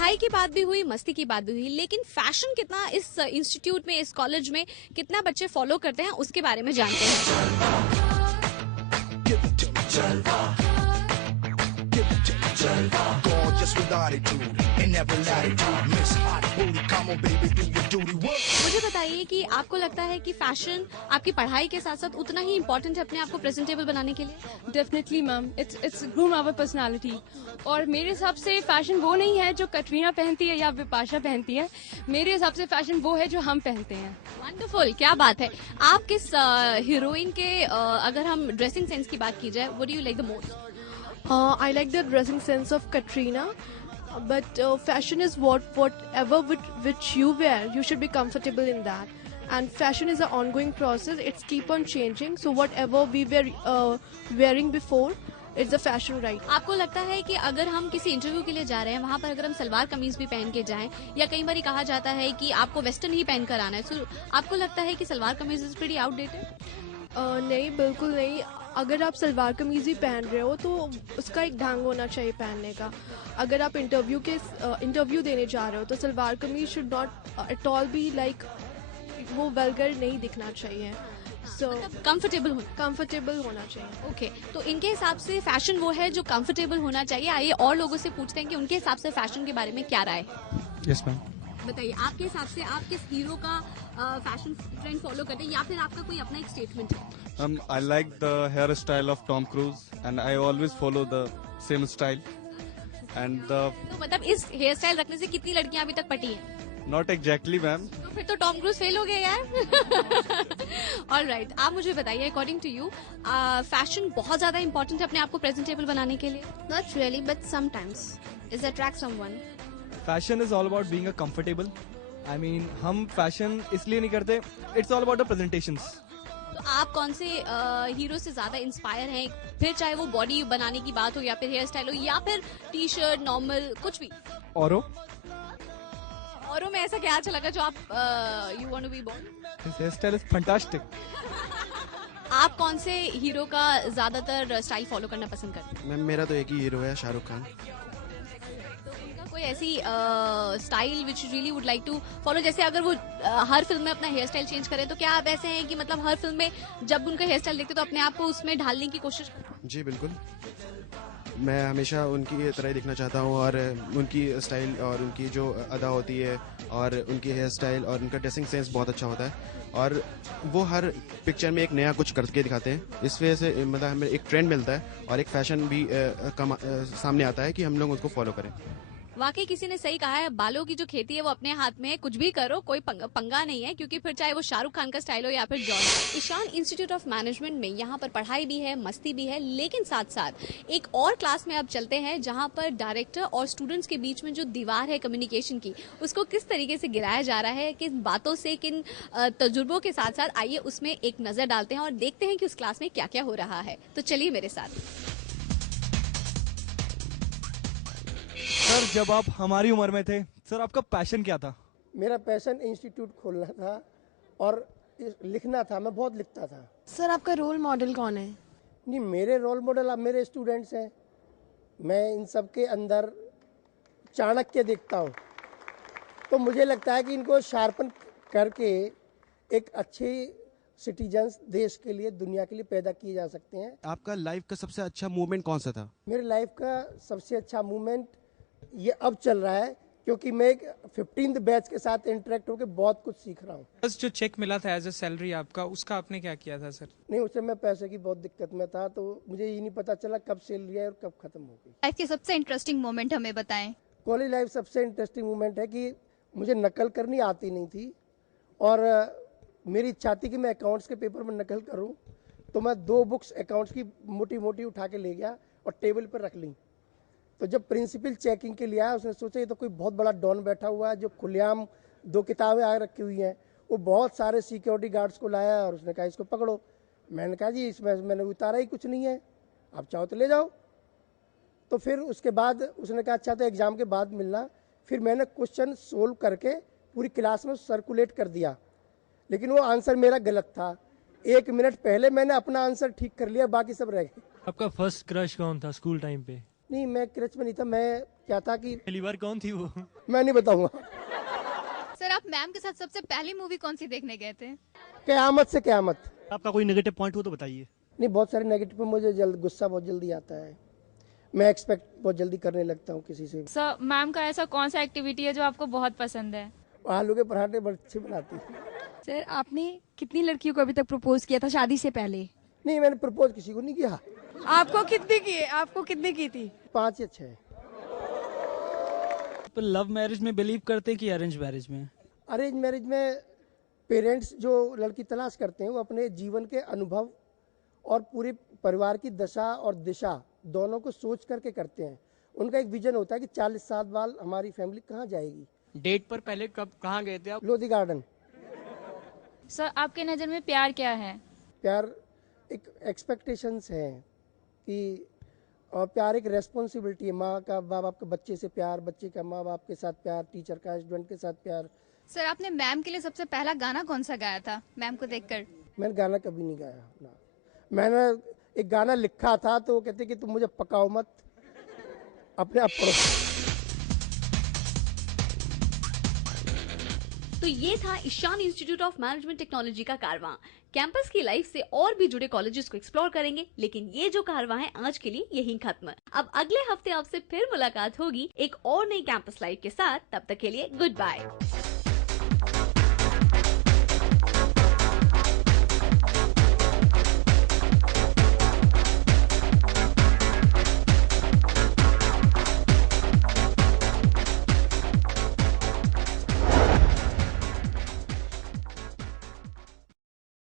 पढ़ाई की बात भी हुई, मस्ती की बात भी हुई, लेकिन फैशन कितना इस इंस्टीट्यूट में, इस कॉलेज में कितना बच्चे फॉलो करते हैं उसके बारे में जानते हैं। मुझे बताइए कि आपको लगता है कि फैशन आपकी पढ़ाई के साथ साथ उतना ही इम्पोर्टेंट है अपने आप को प्रेजेंटेबल बनाने के लिए? Definitely ma'am, it's groom our personality. और मेरे हिसाब से फैशन वो नहीं है जो कटरीना पहनती है या विपाशा पहनती है। मेरे हिसाब से फैशन वो है जो हम पहनते हैं। वंडरफुल, क्या बात है। आप किस हीरोइन के अगर हम ड्रेसिंग सेंस की बात की जाए, what do you like the most? I like the dressing sense of Katrina, but fashion is whatever which you wear, you should be comfortable in that. And fashion is an ongoing process; it's keep on changing. So whatever we were wearing before, it's a fashion right. आपको लगता है कि अगर हम किसी interview के लिए जा रहे हैं, वहाँ पर अगर हम सलवार कमीज भी पहन के जाएं, या कई बार कहा जाता है कि आपको वेस्टर्न ही पहन कर आना है, so आपको लगता है कि salwar kameez is pretty outdated? नहीं, बिल्कुल नहीं। अगर आप सलवार कमीज ही पहन रहे हो तो उसका एक ढंग होना चाहिए पहनने का। अगर आप इंटरव्यू देने जा रहे हो तो salwar kameez should not at all be like, वो वल्गर नहीं दिखना चाहिए। सो कंफर्टेबल होना चाहिए। ओके, तो इनके हिसाब से फैशन वो है जो कंफर्टेबल होना चाहिए। आइए और लोगों से पूछते हैं कि उनके हिसाब से फैशन के बारे में क्या राय है। Yes ma'am. बताइए, आपके हिसाब से आप किस हीरो का फैशन ट्रेंड फॉलो करते हैं, या फिर आपका कोई अपना एक स्टेटमेंट है? I like the hairstyle of Tom Cruise and I always follow the same style. And तो मतलब इस हेयर स्टाइल रखने से कितनी लड़कियां अभी तक पटी हैं? not exactly ma'am. तो फिर तो टॉम क्रूज फेल हो गए यार। ऑलराइट, आप मुझे बताइए, अकॉर्डिंग टू यू फैशन बहुत ज्यादा इंपॉर्टेंट है अपने आप को प्रेजेंटेबल बनाने के लिए? Not really, but sometimes it attracts someone. Fashion is all about being a comfortable. I mean हम फैशन इसलिए नहीं करते, it's all about the presentations. तो आप कौन से हीरो से ज्यादा इंस्पायर हैं, फिर चाहे वो बॉडी बनाने की बात हो या फिर हेयर स्टाइल हो या फिर टी शर्ट नॉर्मल कुछ भी? औरो में ऐसा क्या अच्छा लगा जो आप you want to be born? His hair style is fantastic. आप कौन से हीरो का ज्यादातर स्टाइल फॉलो करना पसंद करते हैं? मैम मेरा तो एक ही हीरो है, शाहरुख खान। कोई ऐसी style which really would like to follow, जैसे अगर वो हर फिल्म में अपना हेयर स्टाइल चेंज करें, तो क्या आप ऐसे हैं कि मतलब हर फिल्म में जब उनका हेयर स्टाइल देखते तो अपने आप को उसमें ढालने की कोशिश करते हैं? जी बिल्कुल, मैं हमेशा उनकी तरह ही दिखना चाहता हूँ और उनकी स्टाइल और उनकी जो अदा होती है और उनकी हेयर स्टाइल और उनका ड्रेसिंग सेंस बहुत अच्छा होता है और वो हर पिक्चर में एक नया कुछ करके दिखाते हैं। इस वजह से मतलब हमें एक ट्रेंड मिलता है और एक फैशन भी सामने आता है कि हम लोग उसको फॉलो करें। वाकई किसी ने सही कहा है, बालों की जो खेती है वो अपने हाथ में है, कुछ भी करो, कोई पंगा नहीं है, क्योंकि फिर चाहे वो शाहरुख खान का स्टाइल हो या फिर John. Ishan institute of management में यहाँ पर पढ़ाई भी है, मस्ती भी है, लेकिन साथ साथ एक और क्लास में अब चलते हैं जहाँ पर डायरेक्टर और स्टूडेंट्स के बीच में जो दीवार है कम्युनिकेशन की, उसको किस तरीके से गिराया जा रहा है, किन बातों से, किन तजुर्बों के साथ साथ आइए उसमें एक नजर डालते हैं और देखते हैं कि उस क्लास में क्या क्या हो रहा है। तो चलिए मेरे साथ। सर, जब आप हमारी उम्र में थे, सर आपका पैशन क्या था? मेरा पैशन इंस्टीट्यूट खोलना था और लिखना था, मैं बहुत लिखता था। सर, आपका रोल मॉडल कौन है? नहीं, मेरे रोल मॉडल अब मेरे स्टूडेंट्स हैं। मैं इन सब के अंदर चाणक्य देखता हूँ, तो मुझे लगता है कि इनको शार्पन करके एक अच्छे सिटीजन्स देश के लिए, दुनिया के लिए पैदा किए जा सकते हैं। आपका लाइफ का सबसे अच्छा मूवमेंट कौन सा था? मेरे लाइफ का सबसे अच्छा मूवमेंट ये अब चल रहा है, क्योंकि मैं एक 15th बैच के साथ इंटरेक्ट होकर बहुत कुछ सीख रहा हूँ। बस जो चेक मिला था एज अ सैलरी आपका, उसका आपने क्या किया था सर? नहीं, उससे मैं पैसे की बहुत दिक्कत में था, तो मुझे ये नहीं पता चला कब सैलरी है और कब खत्म हो गई। लाइफ के सबसे इंटरेस्टिंग मोमेंट हमें बताएं। कॉलेज लाइफ सबसे इंटरेस्टिंग मोमेंट है कि मुझे नकल करनी आती नहीं थी और मेरी इच्छा थी कि मैं अकाउंट्स के पेपर में नकल करूं, तो मैं 2 बुक्स अकाउंट्स की मोटी मोटी उठा के ले गया और टेबल पर रख ली। तो जब प्रिंसिपल चेकिंग के लिए आया, उसने सोचा ये तो कोई बहुत बड़ा डॉन बैठा हुआ है जो खुलेआम 2 किताबें आ रखी हुई हैं। वो बहुत सारे सिक्योरिटी गार्ड्स को लाया और उसने कहा इसको पकड़ो। मैंने कहा जी इसमें मैंने उतारा ही कुछ नहीं है, आप चाहो तो ले जाओ। तो फिर उसके बाद उसने कहा अच्छा तो एग्ज़ाम के बाद मिलना। फिर मैंने क्वेश्चन सोल्व करके पूरी क्लास में सर्कुलेट कर दिया, लेकिन वो आंसर मेरा गलत था। 1 मिनट पहले मैंने अपना आंसर ठीक कर लिया, बाकी सब रह गए। आपका फर्स्ट क्रश कौन था स्कूल टाइम पे? नहीं, मैं क्रच में नहीं था, मैं क्या था कि पहली बार कौन थी वो? मैं नहीं बताऊंगा। सर आप मैम के साथ सबसे पहली मूवी कौन सी देखने गए थे? कयामत से कयामत। आपका कोई नेगेटिव पॉइंट हो तो बताइए। नहीं, बहुत सारे नेगेटिव पे मुझे गुस्सा बहुत जल्दी आता है, मैं एक्सपेक्ट बहुत जल्दी करने लगता हूँ किसी से। सर मैम का ऐसा कौन सा एक्टिविटी है जो आपको बहुत पसंद है? आलू के पराठे बड़े अच्छे बनाती है। सर आपने कितनी लड़कियों को अभी तक प्रपोज किया था शादी से पहले? नहीं, मैंने प्रपोज किसी को नहीं किया। आपको कितनी की थी? 5 या 6। तो लव मैरिज में बिलीव करते हैं कि अरेंज मैरिज में? अरेंज मैरिज में पेरेंट्स जो लड़की तलाश करते हैं वो अपने जीवन के अनुभव और पूरे परिवार की दशा और दिशा दोनों को सोच करके करते हैं। उनका एक विजन होता है कि 40 साल बाद हमारी फैमिली कहाँ जाएगी। डेट पर पहले कब कहाँ गए थे आप? लोधी गार्डन। सर आपके नज़र में प्यार क्या है? प्यार एक एक्सपेक्टेशंस हैं कि, और प्यार एक रेस्पॉन्सिबिलिटी है। माँ का माँ बाप के बच्चे से प्यार, बच्चे का माँ बाप के साथ प्यार, टीचर का स्टूडेंट के साथ प्यार। सर आपने मैम के लिए सबसे पहला गाना कौन सा गाया था मैम को देखकर? मैंने गाना कभी नहीं गाया ना। मैंने एक गाना लिखा था तो वो कहते कि तुम मुझे पकाओ मत, अपने आप पढ़ो। तो ये था Ishan institute of management technology का कारवां। कैंपस की लाइफ से और भी जुड़े कॉलेजेस को एक्सप्लोर करेंगे, लेकिन ये जो कारवां है आज के लिए यहीं खत्म। अब अगले हफ्ते आपसे फिर मुलाकात होगी एक और नई कैंपस लाइफ के साथ। तब तक के लिए गुड बाय।